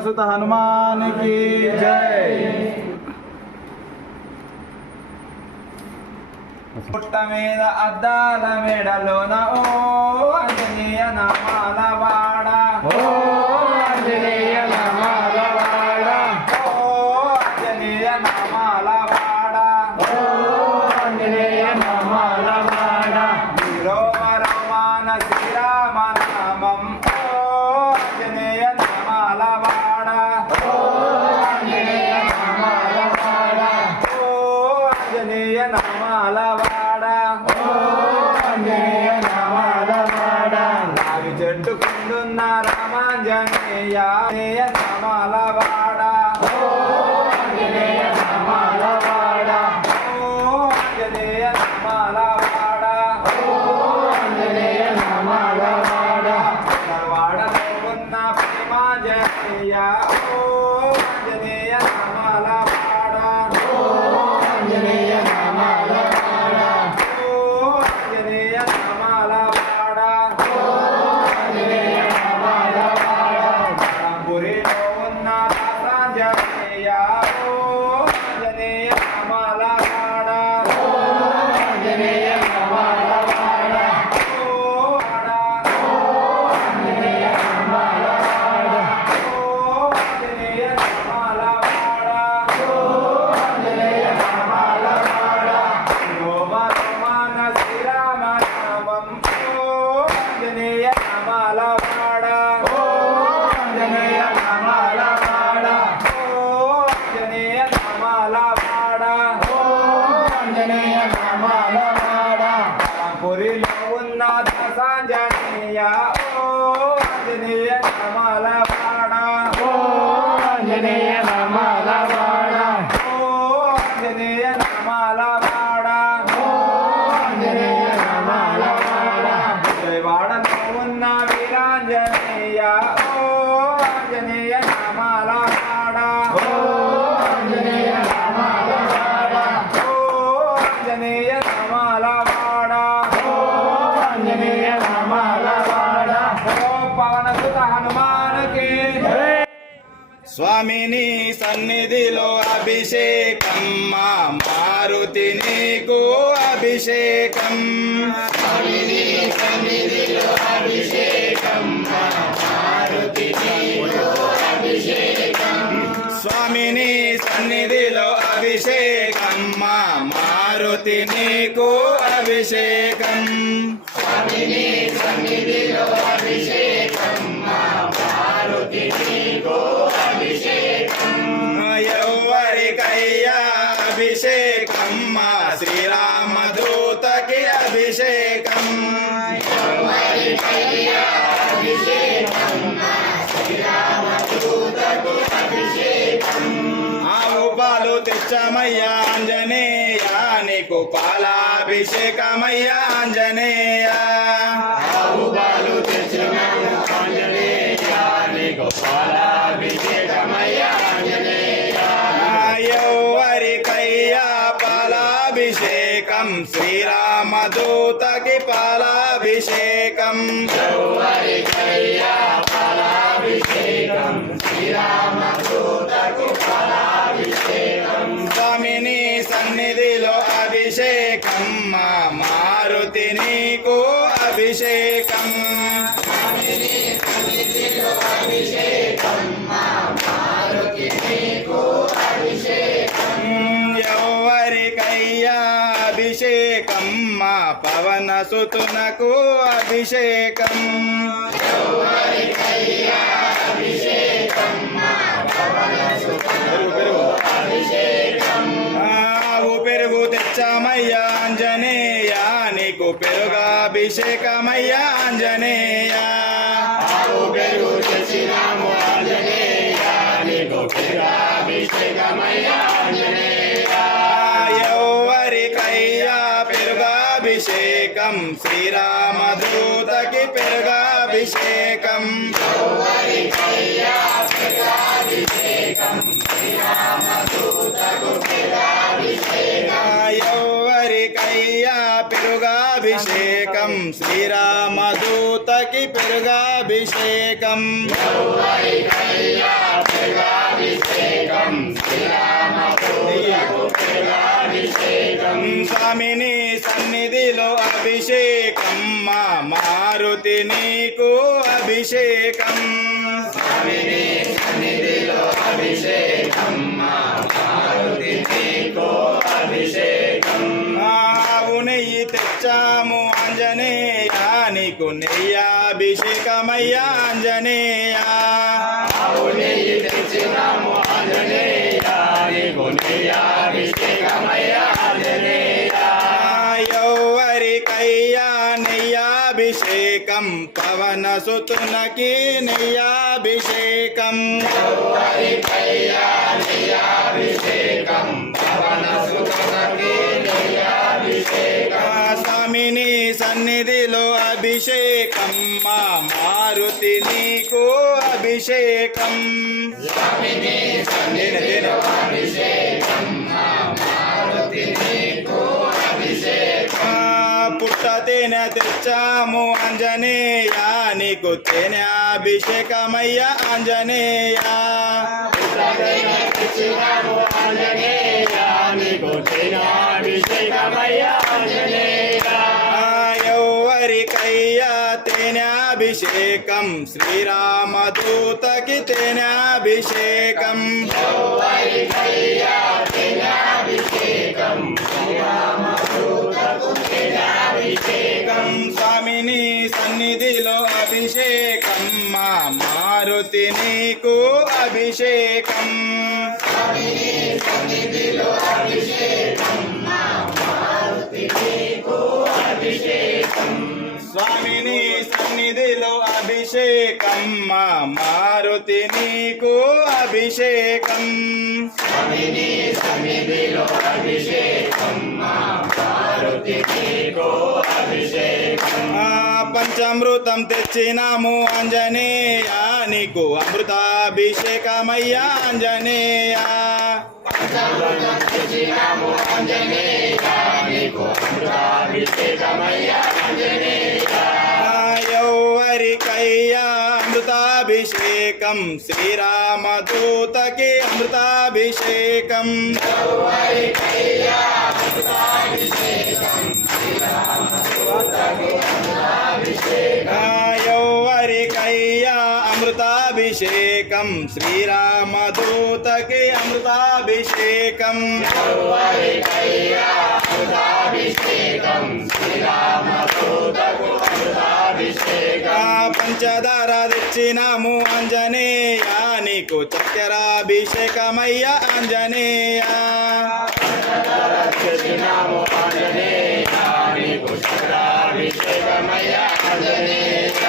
सुत हनुमान की जय। పుట్ట మీద అద్దాల మెడలోన ఓ ఆంజనేయ నామాల వాడ, ఓ ఆంజనేయ నామాల వాడ, ఓ ఆంజనేయ నామాల వాడ, ఓ ఆంజనేయ నామాల వాడ, రోమ రోమాన శ్రీరామ నామం ఓ ఆంజనేయ నామాల వాడ, ఓ ఆంజనేయ నామాల వాడ, ఓ ఆంజనేయ నామాల వాడ, రావి చెట్టుకుండున్న రామాంజనేయ నామాల వాడ, ఆంజనేయ నామాల వాడ, ఆంజనేయ నామాల వాడ, ఆంజనేయ నామాల వాడ, వాడలో ఉన్న ప్రేమాంజనేయ ఆంజనేయ నామాల వాడ, ఆంజనేయ నామాల వాడ, ఆంజనేయ నామాల వాడ, ఆంజనేయ నామాల వాడ, రాంపురిలో ఉన్న రామాంజనేయ ఆంజనేయ నామాల వాడ, ఆంజనేయ నామాల వాడ, ఆంజనేయ నామాల వాడ, ఆంజనేయ నామాల వాడ, ఆంజనేయ నామాల వాడ, రోమ రోమాన శ్రీరామ నామం ఆంజనేయ నామాల వాడ, ఆంజనేయ నామాల వాడ, ఆంజనేయ నామాల వాడ, ఆంజనేయ నామాల వాడ, పురిలో ఉన్న దశాంజనేయ ఆంజనేయ నామాల వాడ, ఆంజనేయ నామాల వాడ, ఆంజనేయ నామాల వాడ, ఆంజనేయ నామాల వాడ, విజయవాడలో ఉన్న వీరాంజనేయ ఆంజనేయ నామాల వాడ, ఆంజనేయ నామాల వాడ, ఆంజనేయ నామాల వాడ, ఆంజనేయ నామాల వాడ, పవన సుత హనుమానకి స్వామిని సన్నిధిలో అభిషేకం మా మారుతి నీకు అభిషేకం, స్వామిని సన్నిధిలో అభిషేకం మా మారుతి నీకు అభిషేకం, స్వామిని సన్నిధిలో అభిషేకం మా మారుతి నీకు అభిషేకం, స్వామిని సన్నిధిలో అభిషేకం మా మారుతి నీకు అభిషేకం, ఎవరికయ్యా అభిషేకం మా శ్రీరామదూతకి అభిషేకం, ఎవరికయ్యా అభిషేకం మా శ్రీరామదూతకి అభిషేకం, ఆవు పాలు తెచ్చమయ్యా ఆంజనేయ నీకు పాల పాలాభిషేకమయ్యా ఆంజనేయ ఆవు పాలు తెచ్చినాము ఆంజనేయ నీకు పాలాభిషేకమయ్యా ఆంజనేయ ఎవరికయ్యా పాలాభిషేకం శ్రీరామదూతకి పాలాభిషేకం ఎవరికయ్యా పాలాభిషేకం శ్రీరామదూతకు పాలాభిషేకం స్వామిని సన్నిధిలో అభిషేకం మా మారుతి నీకు అభిషేకం ఎవరికయ్యా అభిషేకం మా పవన సుతునకు అభిషేకం పెరుగు తెచ్చామయ్యా ఆంజనేయ నీకు పెరుగాభిషేకమయ్యా ఆంజనేయ ఆవు పెరుగు తెచ్చినాము ఆంజనేయ నీకు పెరుగాభిషేకమయ్యా ఆంజనేయ ఎవరికయ్యా పెరుగాభిషేకం శ్రీరామదూతకి పెరుగాభిషేకం ఎవరికయ్యా పెరుగాభిషేకం శ్రీరామదూతకి పెరుగాభిషేకం స్వామిని సన్నిధిలో అభిషేకం మా మారుతి నీకు అభిషేకం స్వామిని సన్నిధిలో అభిషేకం మా మారుతి నీకు అభిషేకం ఆవు నెయ్యి తెచ్చాము ఆంజనేయ నీకు నెయ్యాభిషేకమయ్యా ఆంజనేయ ఆవు నెయ్యి తెచ్చినాము ఆంజనేయ నీకు నెయ్యాభిషేకమయ్యా ఆంజనేయ ఎవరికయ్యా నెయ్యాభిషేకం పవన సుతునకి నెయ్యాభిషేకం ఎవరికయ్యా నెయ్యాభిషేకం పవన సుతనకి నెయ్యాభిషేకం స్వామిని సన్నిధిలో అభిషేకం మా మారుతి నీకు అభిషేకం స్వామిని సన్నిధిలో అభిషేకం మా మారుతి నీకు అభిషేకం పుట్ట తేనె తెచ్చాము ఆంజనేయ నీకు తేనె అభిషేకమయ్యా ఆంజనేయ తెచ్చినాము ఆంజనేయ నీకు తేనాభిషేకమయ్యా ఆంజనేయ ఎవరికయ్యా తేనాభిషేకం శ్రీరామదూతకి తేనాభిషేకం ఎవరికయ్యా తేనాభిషేకం శ్రీరామదూతకు తేనాభిషేకం స్వామిని సన్నిధిలో అభిషేకం మా మారుతి నీకు అభిషేకం స్వామిని సన్నిధిలో అభిషేకం మా మారుతి నీకు అభిషేకం స్వామిని సన్నిధిలో అభిషేకం మా మారుతి నీకు అభిషేకం స్వామిని సన్నిధిలో అభిషేకం మా మారుతి నీకు అభిషేకం పంచామృతం తెచ్చినాము ఆంజనేయ నీకు అమృతాభిషేకమయ్యా ఆంజనేయ తెచ్చినాము ఆంజనేయ నీకు అమృతాభిషేకమయ్యా ఆంజనేయ ఎవరికయ్యా అమృతాభిషేకం శ్రీరామదూతకి అమృతాభిషేకం ఎవరికయ్యా అమృతాభిషేకం శ్రీరామదూతకు అమృతాభిషేకం ఎవరికయ్యా అమృతాభిషేకం శ్రీరామదూతకి అమృతాభిషేకం ఎవరికయ్యా అమృతాభిషేకం శ్రీరామదూతకు అమృతాభిషేకం పంచదార తెచ్చినాము ఆంజనేయ నీకు చక్కెరాభిషేకమయ్యా ఆంజనేయ తెచ్చినాము ఆంజనేయ నీకు చక్రాభిషేకమయ్యా ఆంజనేయ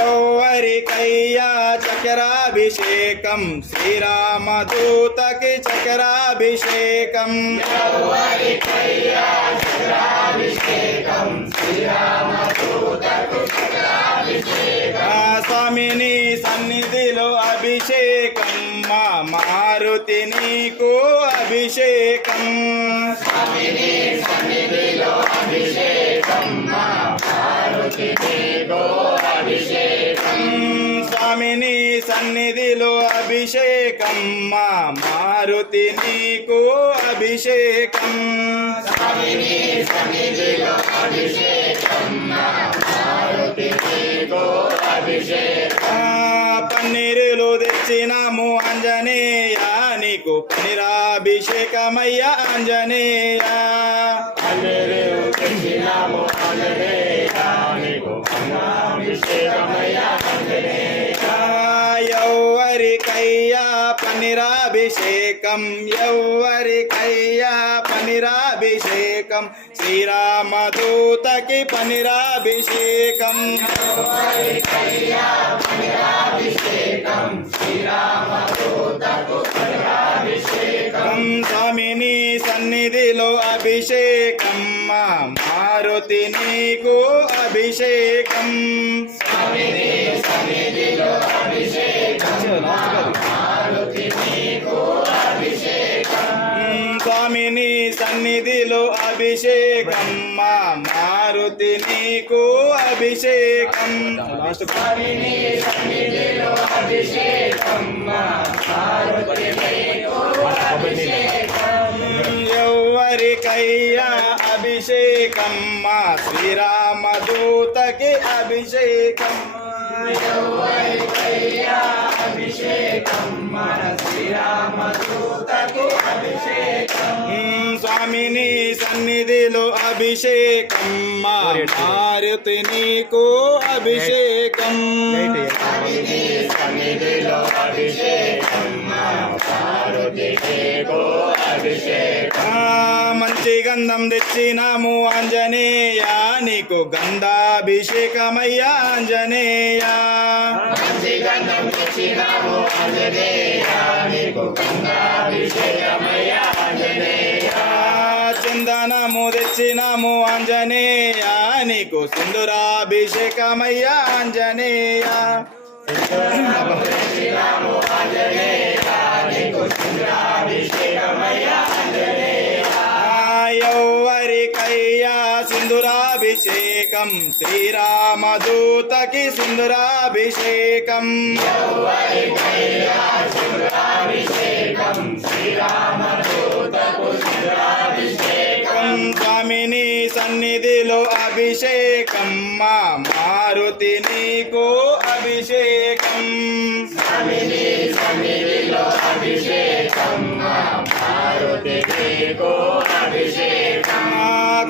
ఎవరికయ్యా చక్కెరాభిషేకం శ్రీరామదూతకి చక్కెరాభిషేకం ఎవరికయ్యా మారుతి నీకు అభిషేకం స్వామిని సన్నిధిలో అభిషేకం మా మారుతి నీకు అభిషేకం స్వామిని సన్నిధిలో అభిషేకం మా మారుతి నీకు అభిషేకం స్వామిని సన్నిధిలో అభిషేకం మా మారుతి నీకు అభిషేకం పన్నీరులు తెచ్చినాము ఆంజనేయ నీకు పనిరాభిషేకమయ్య ఆంజనేయ అల్లెలు తెచ్చినాము ఆంజనేయ నీకు అభిషేకమయ్య ఆంజనేయ ఎవ్వరికయ్యా పనిరాభిషేకం ఎవ్వరికయ్యా పనిరాభిషేకం శ్రీరామదూతకి పనిరాభిషేకం అభిషేకం శ్రీరామదూతకు అభిషేకం స్వామిని సన్నిధిలో అభిషేకం మా మారుతి నీకు అభిషేకం స్వామిని సన్నిధిలో అభిషేకం మారుతి నీకు అభిషేకం స్వామిని సన్నిధిలో అభిషేకం మా మారుతి నీకు అభిషేకం స్వామిని సన్నిధిలో అభిషేకం మా మారుతి నీకు అభిషేకం ఎవ్వరికయ్యా అభిషేకం మా శ్రీరామదూతకి అభిషేకం ఎవరికయ్యా అభిషేకం మన శ్రీరామదూతకు అభిషేకం స్వామిని సన్నిధిలో అభిషేకం మా మారుతి నీకు అభిషేకం స్వామిని సన్నిధిలో అభిషేకం మా మారుతి నీకు అభిషేకం మంచి గంధం తెచ్చినాము ఆంజనేయ నీకు గంధాభిషేకమయ్య ఆంజనేయ మంచి గంధం తెచ్చినాము ఆంజనేయ నీకు గంగాభిషేకమయ్య ఆంజనేయ చందనము తెచ్చినాము ఆంజనేయ నీకు సింధురాభిషేకమయ్య ఆంజనేయ తెచ్చినాము ఆంజనేయ నీకు చంద్రాభిషేకమయ్య ఆంజనేయ ఎవ్వరికయ్యా సింధురాభిషేకం శ్రీరామదూతకి సింధురాభిషేకం ఎవరికయ్యా చంద్రాభిషేకం శ్రీరామదూతకు చంద్రాభిషేకం స్వామిని సన్నిధిలో అభిషేకం మా మారుతి నీకు అభిషేకం స్వామిని సన్నిధిలో అభిషేకం మా మారుతి నీకు అభిషేకం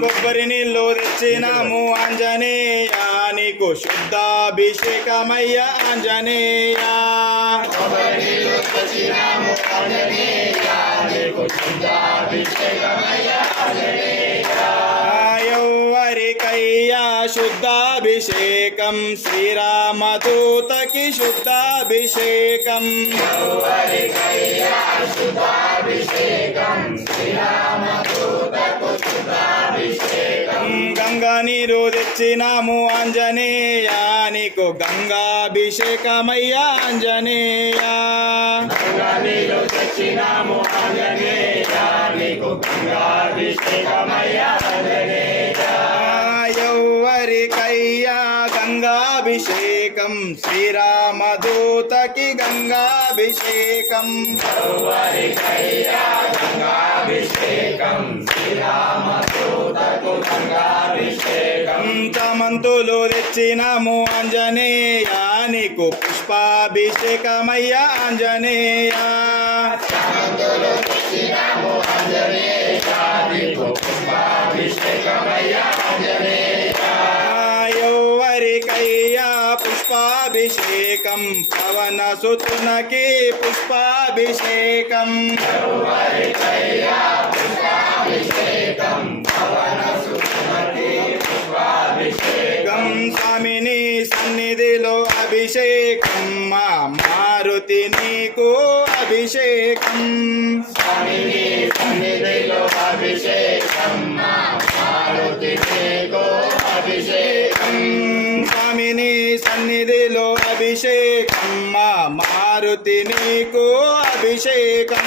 కొబ్బరి నీళ్ళు తెచ్చినాము ఆంజనేయ నీకు శుద్ధాభిషేకమయ్య ఆంజనేయ కొబ్బరిలో తెచ్చినాము ఆంజనేయ నీకు శుద్ధాభిషేకమయ్య ఆంజనేయ ఎవ్వరికయ్యా శుద్ధాభిషేకం శ్రీరామదూతకి శుద్ధాభిషేకం ఎవరికయ్యా శుద్ధాభిషేకం శ్రీరామదూతకు శుద్ధాభిషేకం గంగా నీరు తెచ్చినాము ఆంజనేయ నీకు గంగాభిషేకమయ్య ఆంజనేయ గంగానీరు తెచ్చినాము ఆంజనేయ నీకు గంగాభిషేకమయ్య ఆంజనేయ ఎవ్వరికయ్యా గంగాభిషేకం శ్రీరామదూతకి గంగాభిషేకం ఎవరికయ్యా గంగాభిషేకం శ్రీరామదూతకు గంగాభిషేకం తమంతులు తెచ్చినాము ఆంజనేయ నీకు పుష్పాభిషేకమయ్య ఆంజనేయ శాంతులు తెచ్చినాము ఆంజనేయ నీకు పుష్పాభిషేకమయ్య ఆంజనేయ ఎవ్వరికయ్యా పుష్పాభిషేకం పవన సుతునకి పుష్పాభిషేకం ఎవరికయ్యా పుష్పాభిషేకం పవన సుమతి పుష్పాభిషేకం స్వామిని సన్నిధిలో అభిషేకం మా మారుతి నీకు అభిషేకం స్వామిని సన్నిధిలో అభిషేకం మా మారుతి నీకు అభిషేకం స్వామిని సన్నిధిలో అభిషేకం మా మారుతి మారుతి నీకు అభిషేకం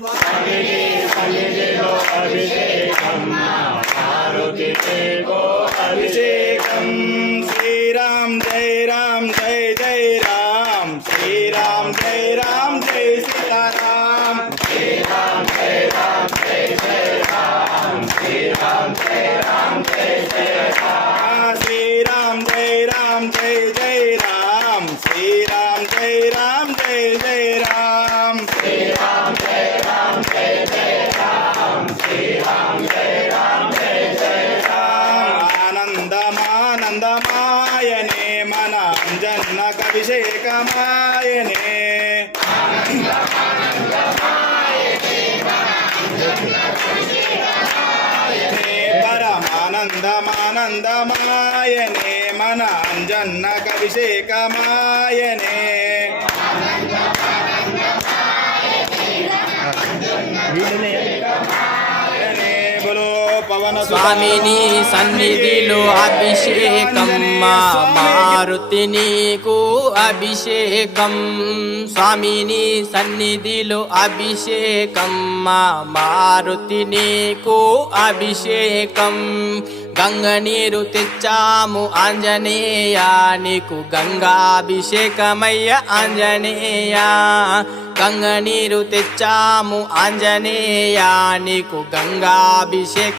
స్వామిని సన్నిధిలో అభిషేకం మారుతి నీకు అభిషేకం శ్రీరామ్ జై రామ్ జై జై రామ్ శ్రీరామ్ జై రామ్ జై సీతారాం శ్రీరామ్ జయ రామ్ జయ జయ రామ్ శ్రీరామ్ జయ రామ్ జయ జయ రామ్ శ్రీరామ్ జై రామ్ జై జై రామ్ శ్రీరామ్ జై రామ్ జై జై రామ్ శ్రీరామ్ జయ రామ్ జయ జయ రామ్ శ్రీరామ్ జయ రామ్ జయ జయ రామ్ ఆనందమానందమాయనే మన అంజన్నకు అభిషేకమాయనే పరమానందమానందమాయనే మన అంజన్నకు అభిషేకమాయనే బలో పవన స్వామిని సన్నిధిలో అభిషేకం మారుతి నీకు అభిషేకం స్వామిని సన్నిధిలో అభిషేకం మారుతి నీకు అభిషేకం గంగ నీరు తెచ్చాము ఆంజనేయ నీకు గంగాభిషేకమయ్య ఆంజనేయ గంగ నీరు తెచ్చాము ఆంజనేయ నీకు గంగాభిషేక